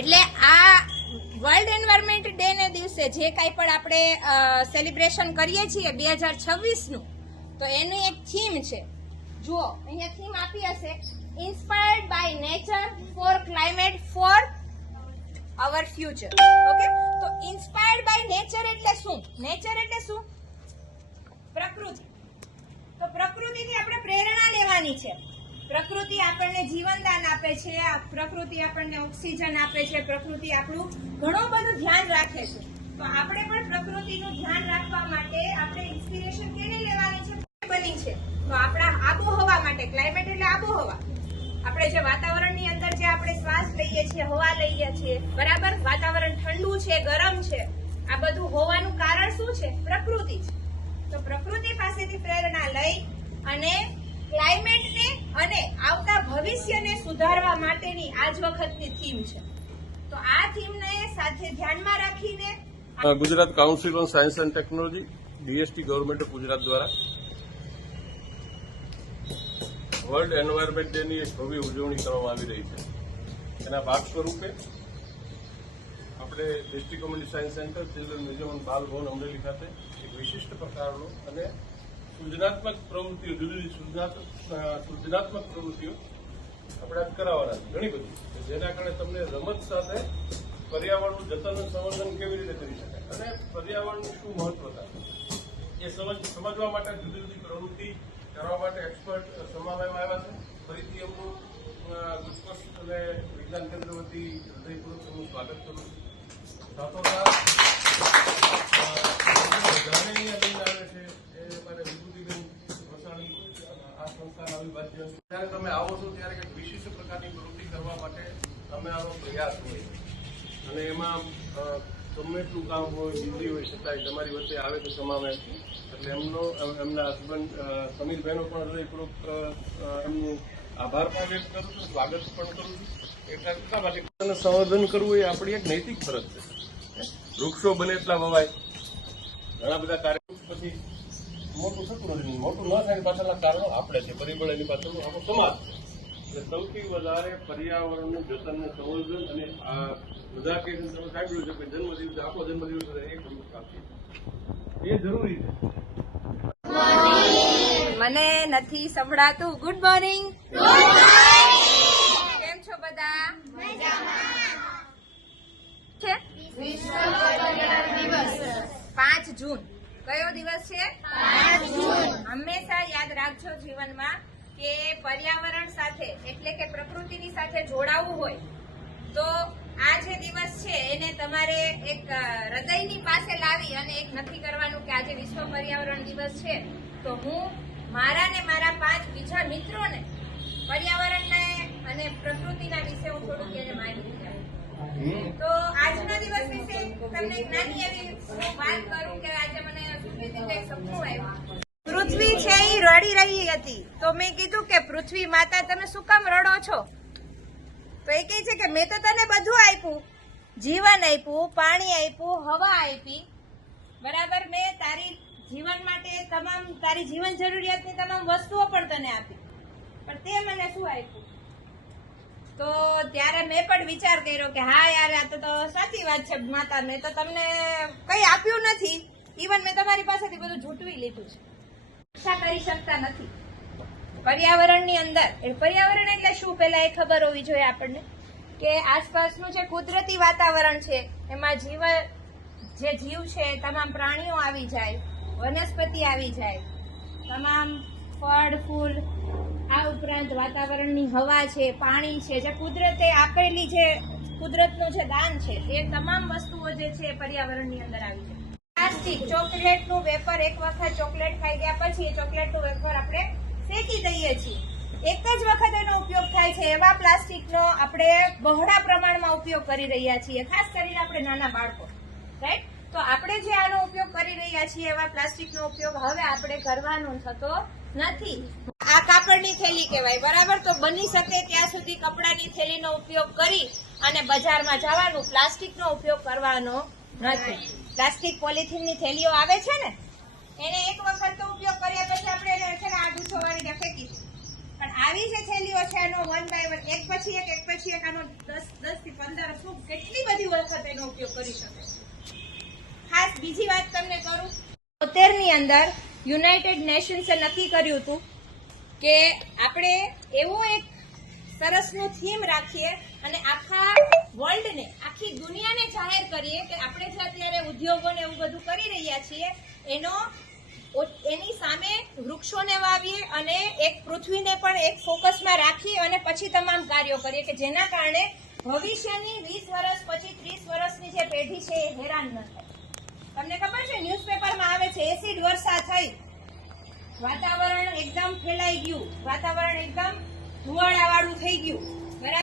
એટલે આ world environment day ને દિવસે જે કાંઈ પણ આપણે સેલિબ્રેશન કરીએ છીએ 2026 નું, તો એની એક થીમ છે. જુઓ અહીંયા થીમ આપી હશે, inspired by nature for climate for our future. Okay, તો ઇન્સ્પાયર્ડ બાય નેચર એટલે શું? નેચર એટલે શું? પ્રકૃતિ. તો પ્રકૃતિથી આપણે પ્રેરણા લેવાની છે. પ્રકૃતિ આપણને જીવનદાન આપે છે, પ્રકૃતિ આપણને ઓક્સિજન આપે છે, પ્રકૃતિ આપણું ઘણું બધું ધ્યાન રાખે છે. તો આપણે પણ પ્રકૃતિનું ધ્યાન રાખવા માટે આપણે ઇન્સ્પિરેશન કેની લેવાની છે? બની છે તો આપણા આબોહવા માટે. ક્લાઇમેટ એટલે આબોહવા. આપણે જે વાતાવરણની અંદર જે આપણે શ્વાસ લઈએ છીએ, હવા લઈએ છીએ, બરાબર, વાતાવરણ ઠંડુ છે, ગરમ છે, આ બધું હોવાનું કારણ શું છે? પ્રકૃતિ છે. તો પ્રકૃતિ પાસેથી પ્રેરણા લઈ અને ક્લાઇમેટને અને આવતા ભવિષ્યને સુધારવા માટેની આજ વખતની થીમ છે. તો આ થીમને સાથે ધ્યાનમાં રાખીને Gujarat council on science and technology DST government of Gujarat દ્વારા વર્લ્ડ એન્વાયરમેન્ટ ડે ની એક ભવ્ય ઉજવણી કરવામાં આવી રહી છે. એના ભાગ સ્વરૂપે આપણે district community science centre, children museum, Bal Bhavan Amreli ખાતે એક વિશિષ્ટ પ્રકારનો અને સૃજનાત્મક પ્રવૃત્તિઓ, જુદી જુદી સૃજનાત્મક પ્રવૃત્તિઓ આપણે કરાવવાના છે, ઘણી બધી, જેના કારણે તમને રમત સાથે પર્યાવરણનું જતન અને સંવર્ધન કેવી રીતે કરી શકાય અને પર્યાવરણનું શું મહત્વતા એ સમજવા માટે જુદી જુદી પ્રવૃત્તિ કરવા માટે એક્સપર્ટ સમાવવામાં આવ્યા છે. ફરીથી એમનું ગુજકોષ અને વિજ્ઞાન કેન્દ્ર વતી હૃદયપૂર્વક એમનું સ્વાગત કરું છું. સાથોસાથ જાણેની લઈને આવે છે એ મારે વિભૂતિબેન વસાણી, આ સંસ્થાના અવિભાજ્ય. જ્યારે તમે આવો છો ત્યારે કંઈક વિશિષ્ટ પ્રકારની પ્રવૃત્તિ કરવા માટે અમે આનો પ્રયાસ હોય અને એમાં ગમે એટલું કામ હોય, બિઝી હોય, છતાંય તમારી વચ્ચે આવે તો સમાવેશ. એટલે એમના હસબન્ડ સમીરભાઈનો પણ હૃદયપૂર્વક એમનું આભાર પણ વ્યક્ત કરું છું, સ્વાગત પણ કરું છું. એટલા માટે સંવર્ધન કરવું એ આપણી એક નૈતિક ફરજ છે. વૃક્ષો બને એટલા વવાય. ઘણા બધા કાર્યો પછી મોટું થતું નથી. મોટું ન થાય પાછળના કારણો આપણે છે, પરિબળ એની પાછળનું આપણો સમાજ. એટલે સૌથી વધારે પર્યાવરણનું જતન અને સંવર્ધન અને આ બધા કે તમે સાંભળ્યું છે કે જન્મદિવસ, આખો જન્મદિવસ એક વૃક્ષ આપીએ એ જરૂરી છે. મને નથી સંભળાતું. Good morning. કેમ છો બધા? છે 5 જૂન કયો દિવસ છે? 5 જૂન. હંમેશા યાદ રાખજો જીવનમાં કે પર્યાવરણ સાથે એટલે કે પ્રકૃતિની સાથે જોડાવું હોય તો આ જે દિવસ છે એને તમારે એક હૃદયની પાસે લાવી અને એક નક્કી કરવાનું કે આજે વિશ્વ પર્યાવરણ દિવસ છે તો હું મારા ને મારા 5 બીજા મિત્રોને પર્યાવરણને અને પ્રકૃતિના વિશે હું થોડુંક એને માહિતી આપું. તો આજના દિવસ વિશે તમને એક નાની એવી વાત કરું કે આજે મને સુપ્રીતિનું એક સપનું આવ્યું. પૃથ્વી છે એ રડી રહી હતી તો મેં કીધું કે પૃથ્વી માતા તમે શું કામ રડો છો? તો એ કહે છે કે મેં તો તને બધું આપ્યું, જીવન આપ્યું, પાણી આપ્યું, હવા આપી, બરાબર, મેં તારી જીવન માટે તમામ તારી જીવન જરૂરિયાતની તમામ વસ્તુઓ પણ તને આપી, પણ તે મને શું આપ્યું? તો ત્યારે મેં પણ વિચાર કર્યો કે હા યાર, આ તો સાચી વાત છે માતા, મેં તો તમને કઈ આપ્યું નથી, ઇવન મેં તમારી પાસેથી બધું ઝૂંટવી લીધું છે. રક્ષા કરી શકતા નથી પર્યાવરણની અંદર. પર્યાવરણ એટલે શું પેલા એ ખબર હોવી જોઈએ આપણને કે આસપાસનું જે કુદરતી વાતાવરણ છે એમાં જે જીવ છે તમામ પ્રાણીઓ આવી જાય, વનસ્પતિ આવી જાય, તમામ ફળ ફૂલ, આ ઉપરાંત વાતાવરણની હવા છે, પાણી છે, જે કુદરતે આપેલી જે કુદરતનું જે દાન છે એ તમામ વસ્તુઓ જે છે પર્યાવરણની અંદર આવી જાય. પ્લાસ્ટિક, ચોકલેટનું વેફર, એક વખત ચોકલેટ ખાઈ ગયા પછી એ ચોકલેટનું વેફર આપણે ફેંકી દઈએ છીએ. એક જ વખત એનો ઉપયોગ થાય છે એવા પ્લાસ્ટિકનો આપણે બહોળા પ્રમાણમાં ઉપયોગ કરી રહ્યા છીએ, ખાસ કરીને આપણે નાના બાળકો, રાઈટ? તો આપણે જે આનો ઉપયોગ કરી રહ્યા છીએ એવા પ્લાસ્ટિકનો ઉપયોગ હવે આપણે કરવાનો થતો નથી. આ કાપડની થેલી કહેવાય, બરાબર? તો બની શકે ત્યાં સુધી કપડાની થેલીનો ઉપયોગ કરી અને બજારમાં જવાનું, પ્લાસ્ટિકનો ઉપયોગ કરવાનો નથી. પ્લાસ્ટિક પોલિથીનની થેલીઓ આવે છે ને, એને એક વખત તો ઉપયોગ કર્યા પછી આપણે એને છે ને આ જૂઠો વાળીને ફેંકીશું, પણ આવી જે થેલીઓ છે એનો 1 by 1 એક પછી એક આનો 10 થી 15 શું કરી શકે. ખાસ બીજી વાત તમને કરું, 73 ની અંદર યુનાઇટેડ નેશન્સે નક્કી કર્યું હતું કે આપણે એવો એક સરસનો થીમ રાખીએ અને આખા વર્લ્ડને, આખી દુનિયાને જાહેર કરીએ કે આપણે જે અત્યારે ઉદ્યોગોને એવું બધું કરી રહ્યા છીએ એની સામે વૃક્ષોને વાવીએ અને એક પૃથ્વીને પણ એક ફોકસમાં રાખી અને પછી તમામ કાર્યો કરીએ કે જેના કારણે ભવિષ્યની 20 વર્ષ પછી 30 વર્ષની જે પેઢી છે એ હેરાન ન થાય. તમને ખબર છે ન્યૂઝપેપરમાં આવે છે એસિડ વર્ષા થઈ, વાતાવરણ એકદમ ફેલાઈ ગયું, વાતાવરણ એકદમ ધુવાળાવાળું થઈ ગયું,